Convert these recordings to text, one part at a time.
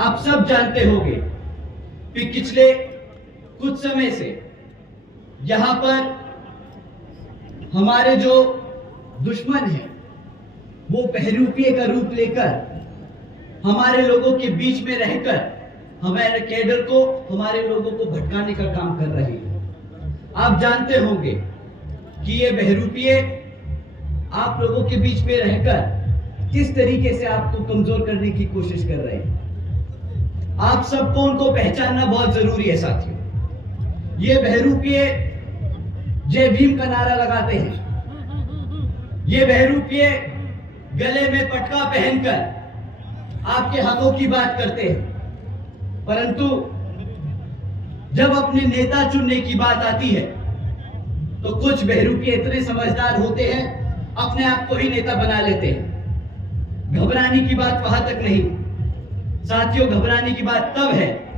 आप सब जानते होंगे कि पिछले कुछ समय से यहां पर हमारे जो दुश्मन हैं वो बहरूपिये का रूप लेकर हमारे लोगों के बीच में रहकर हमारे कैडर को, हमारे लोगों को भटकाने का काम कर रही है। आप जानते होंगे कि ये बहरूपिये आप लोगों के बीच में रहकर किस तरीके से आपको कमजोर करने की कोशिश कर रहे हैं। आप सबको उनको पहचानना बहुत जरूरी है साथियों। ये बहरूपिये जय भीम का नारा लगाते हैं। ये बहरूपिये गले में पटका पहनकर आपके हकों की बात करते हैं, परंतु जब अपने नेता चुनने की बात आती है तो कुछ बहरूपिये इतने समझदार होते हैं, अपने आप को ही नेता बना लेते हैं। घबराने की बात वहां तक नहीं साथियों, घबराने की बात तब है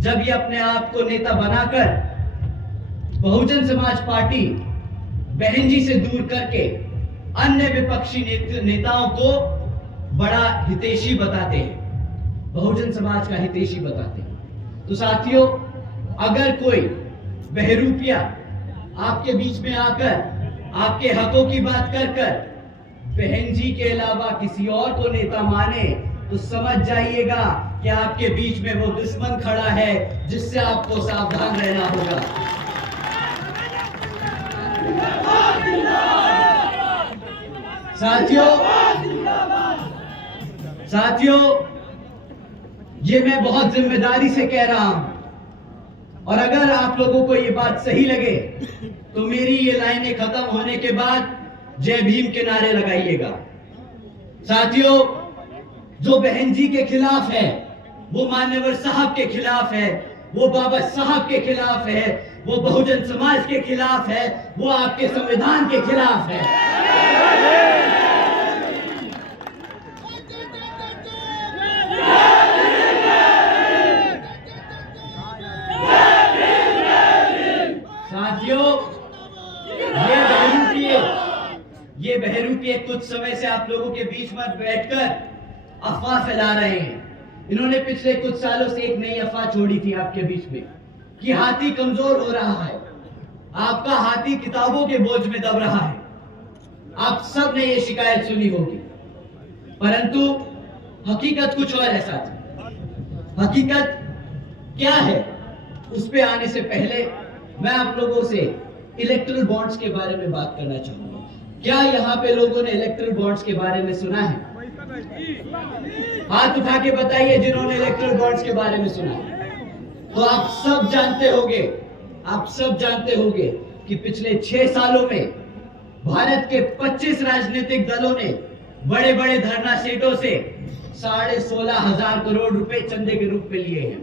जब ये अपने आप को नेता बनाकर बहुजन समाज पार्टी बहन जी से दूर करके अन्य विपक्षी नेताओं को बड़ा हितैषी बताते हैं, बहुजन समाज का हितैषी बताते हैं। तो साथियों, अगर कोई बहरूपिया आपके बीच में आकर आपके हकों की बात कर बहन जी के अलावा किसी और को नेता माने तो समझ जाइएगा कि आपके बीच में वो दुश्मन खड़ा है जिससे आपको सावधान रहना होगा। साथियों, ये मैं बहुत जिम्मेदारी से कह रहा हूं और अगर आप लोगों को ये बात सही लगे तो मेरी ये लाइनें खत्म होने के बाद जय भीम के नारे लगाइएगा। साथियों, जो बहन जी के खिलाफ है, वो मान्यवर साहब के खिलाफ है, वो बाबा साहब के खिलाफ है, वो बहुजन समाज के खिलाफ है, वो आपके संविधान के खिलाफ है। साथियों, ये बहरूपिये कुछ समय से आप लोगों के बीच में बैठकर अफवाह फैला रहे हैं। इन्होंने पिछले कुछ सालों से एक नई अफवाह छोड़ी थी आपके बीच में कि हाथी कमजोर हो रहा है, आपका हाथी किताबों के बोझ में दब रहा है। आप सब ने ये शिकायत सुनी होगी, परंतु हकीकत कुछ और है साथियों। हकीकत क्या है उस पे आने से पहले मैं आप लोगों से इलेक्टोरल बॉन्ड्स के बारे में बात करना चाहूंगा। क्या यहाँ पे लोगों ने इलेक्टोरल बॉन्ड्स के बारे में सुना है? हाथ उठा के बताइए जिन्होंने इलेक्टोरल बॉन्ड्स के बारे में सुना है। तो आप सब जानते होंगे कि पिछले 6 सालों में भारत के 25 राजनीतिक दलों ने बड़े बड़े धरना सीटों से 16,500 करोड़ रुपए चंदे के रूप में लिए हैं,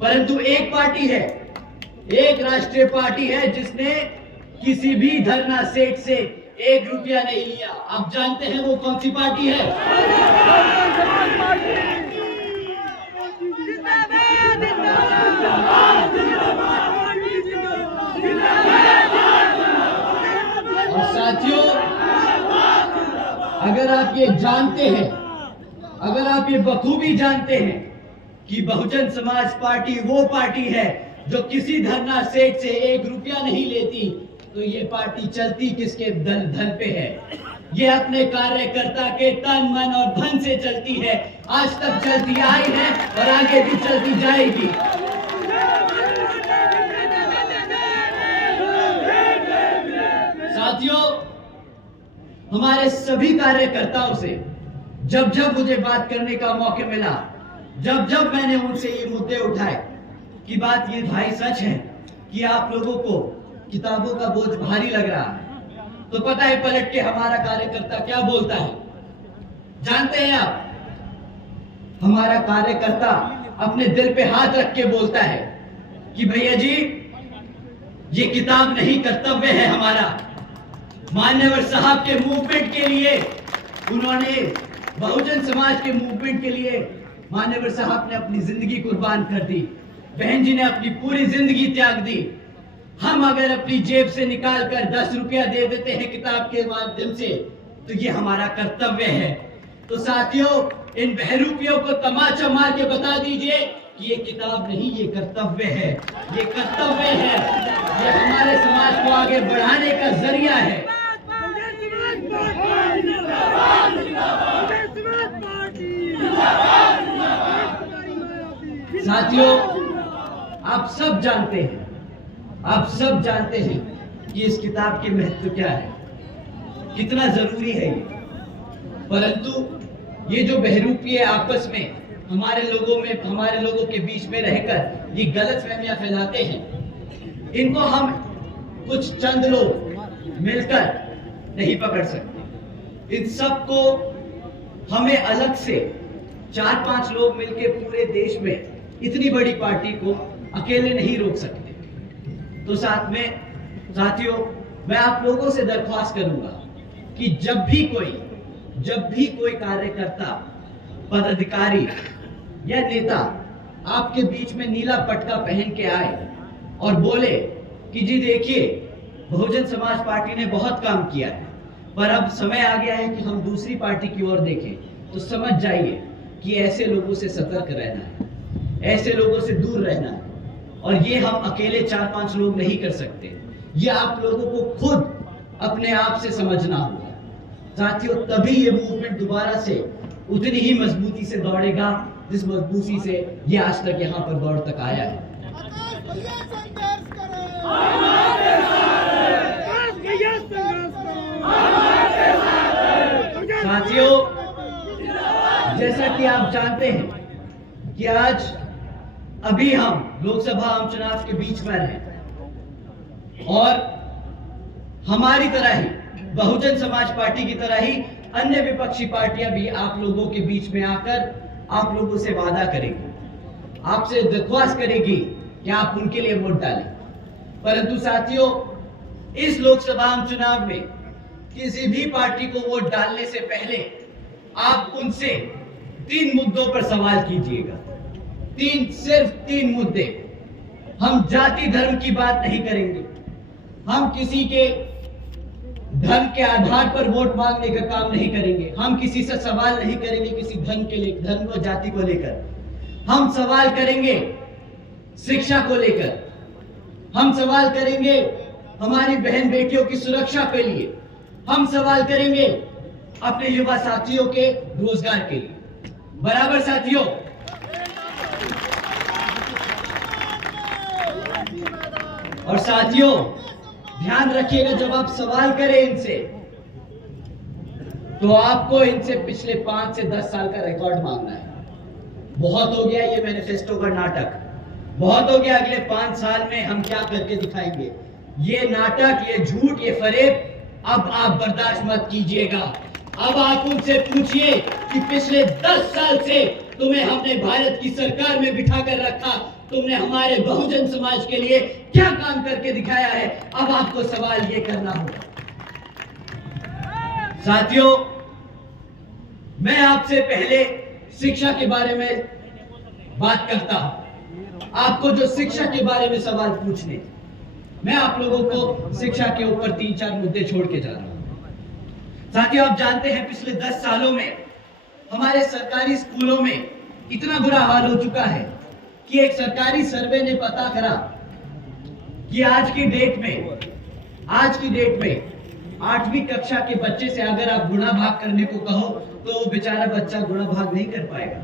परंतु एक पार्टी है, एक राष्ट्रीय पार्टी है जिसने किसी भी धरना सेट से 1 रुपया नहीं लिया। आप जानते हैं वो कौन सी पार्टी है? और साथियों, अगर आप ये जानते हैं, अगर आप ये बखूबी जानते हैं कि बहुजन समाज पार्टी वो पार्टी है जो किसी धरना सेट से 1 रुपया नहीं लेती, तो ये पार्टी चलती किसके धन पे है? ये अपने कार्यकर्ता के तन मन और धन से चलती है। आज तक चलती आई है और आगे भी चलती जाएगी। साथियों, हमारे सभी कार्यकर्ताओं से जब जब मुझे बात करने का मौका मिला, जब जब मैंने उनसे ये मुद्दे उठाए कि बात ये भाई सच है कि आप लोगों को किताबों का बोझ भारी लग रहा है, तो पता है पलट के हमारा कार्यकर्ता क्या बोलता है? जानते हैं आप? हमारा कार्यकर्ता अपने दिल पे हाथ रख के बोलता है कि भैया जी, ये किताब नहीं, कर्तव्य है हमारा। मान्यवर साहब के मूवमेंट के लिए, उन्होंने बहुजन समाज के मूवमेंट के लिए मान्यवर साहब ने अपनी जिंदगी कुर्बान कर दी, बहन जी ने अपनी पूरी जिंदगी त्याग दी। हम अगर अपनी जेब से निकाल कर 10 रुपया दे देते हैं किताब के माध्यम से, तो ये हमारा कर्तव्य है। तो साथियों, इन बहरूपियों को तमाचा मार के बता दीजिए कि ये किताब नहीं, ये कर्तव्य है, ये कर्तव्य है, ये हमारे समाज को आगे बढ़ाने का जरिया है। साथियों, आप सब जानते हैं, आप सब जानते हैं कि इस किताब के महत्व क्या है, कितना जरूरी है ये। परंतु ये जो बहरूपिये आपस में हमारे लोगों के बीच में रहकर ये गलतफहमियां फैलाते हैं, इनको हम कुछ चंद लोग मिलकर नहीं पकड़ सकते। इन सबको हमें अलग से 4-5 लोग मिलकर पूरे देश में इतनी बड़ी पार्टी को अकेले नहीं रोक सकते। तो साथियों, मैं आप लोगों से दरख्वास्त करूंगा कि जब भी कोई कार्यकर्ता, पदाधिकारी या नेता आपके बीच में नीला पटका पहन के आए और बोले कि जी देखिए, बहुजन समाज पार्टी ने बहुत काम किया है, पर अब समय आ गया है कि हम दूसरी पार्टी की ओर देखें, तो समझ जाइए कि ऐसे लोगों से सतर्क रहना है, ऐसे लोगों से दूर रहना है। और ये हम अकेले 4-5 लोग नहीं कर सकते, ये आप लोगों को खुद अपने आप से समझना होगा। साथियों, तभी ये मूवमेंट दोबारा से उतनी ही मजबूती से दौड़ेगा जिस मजबूती से ये आज तक यहाँ पर दौड़ तक आया है। साथियों, जैसा कि आप जानते हैं कि आज अभी हम लोकसभा आम चुनाव के बीच में हैं और हमारी तरह ही, बहुजन समाज पार्टी की तरह ही अन्य विपक्षी पार्टियां भी आप लोगों के बीच में आकर आप लोगों से वादा करेगी, आपसे दरख्वास्त करेगी कि आप उनके लिए वोट डालें। परंतु साथियों, इस लोकसभा आम चुनाव में किसी भी पार्टी को वोट डालने से पहले आप उनसे 3 मुद्दों पर सवाल कीजिएगा। सिर्फ 3 मुद्दे। हम जाति धर्म की बात नहीं करेंगे, हम किसी के धर्म के आधार पर वोट मांगने का काम नहीं करेंगे, हम किसी से सवाल नहीं करेंगे किसी धर्म व जाति को लेकर। हम सवाल करेंगे शिक्षा को लेकर, हम सवाल करेंगे हमारी बहन बेटियों की सुरक्षा के लिए, हम सवाल करेंगे अपने युवा साथियों के रोजगार के लिए। बराबर साथियों? और साथियों, ध्यान रखिएगा, जब आप सवाल करें इनसे, तो आपको इनसे पिछले 5 से 10 साल का रिकॉर्ड मांगना है। बहुत हो गया ये मैनिफेस्टो का नाटक, बहुत हो गया अगले 5 साल में हम क्या करके दिखाएंगे। ये नाटक, ये झूठ, ये फरेब अब आप बर्दाश्त मत कीजिएगा। अब आप उनसे पूछिए कि पिछले 10 साल से तुम्हें हमने भारत की सरकार में बिठा कर रखा, तुमने हमारे बहुजन समाज के लिए क्या काम करके दिखाया है। अब आपको सवाल ये करना होगा। साथियों, मैं आपसे पहले शिक्षा के बारे में बात करता हूं। आपको जो शिक्षा के बारे में सवाल पूछने, मैं आप लोगों को शिक्षा के ऊपर 3-4 मुद्दे छोड़ के जा रहा हूं। साथियों, आप जानते हैं पिछले 10 सालों में हमारे सरकारी स्कूलों में इतना बुरा हाल हो चुका है कि एक सरकारी सर्वे ने पता करा कि आज की डेट में 8वीं कक्षा के बच्चे से अगर आप गुणा भाग करने को कहो तो वो बेचारा बच्चा गुणा भाग नहीं कर पाएगा।